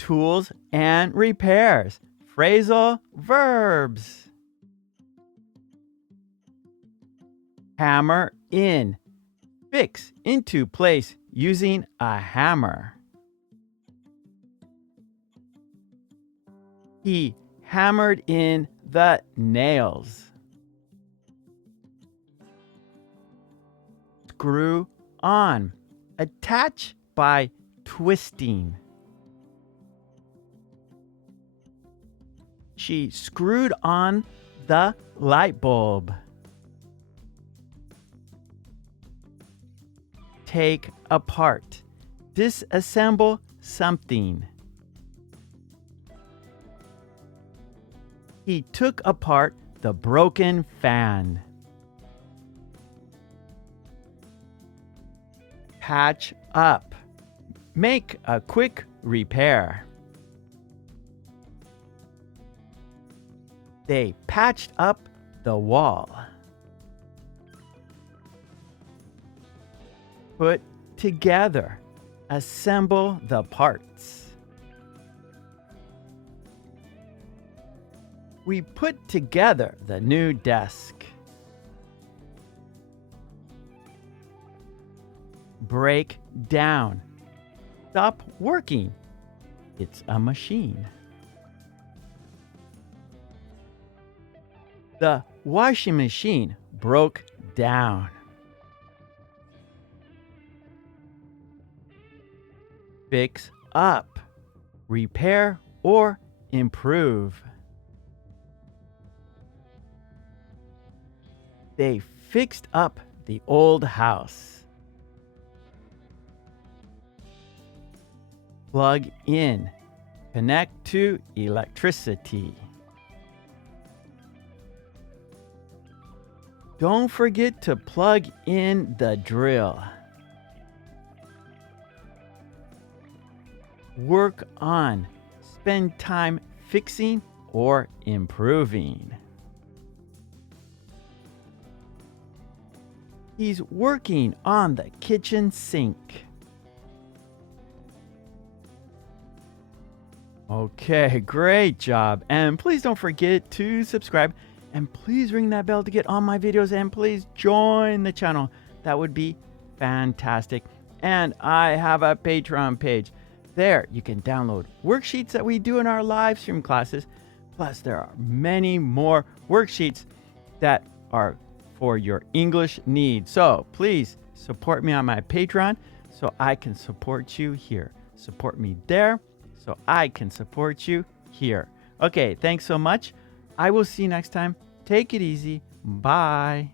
tools and repairs. Phrasal verbs. Hammer in. Fix into place using a hammer. He hammered in the nails. Screw on. Attach by twisting. She screwed on the light bulb. Take apart. Disassemble something. He took apart the broken fan. Patch up. Make a quick repair. They patched up the wall. Put together. Assemble the parts. We put together the new desk. Break down. Stop working. It's a machine. The washing machine broke down. Fix up. Repair or improve. They fixed up the old house. Plug in. Connect to electricity. Don't forget to plug in the drill. Work on. Spend time fixing or improving. He's working on the kitchen sink. Okay, great job. And please don't forget to subscribe. And please ring that bell to get all my videos. And please join the channel. That would be fantastic. And I have a Patreon page. There you can download worksheets that we do in our live stream classes. Plus, there are many more worksheets that are for your English needs. So please support me on my Patreon so I can support you here. Support me there so I can support you here. Okay, thanks so much. I will see you next time. Take it easy. Bye.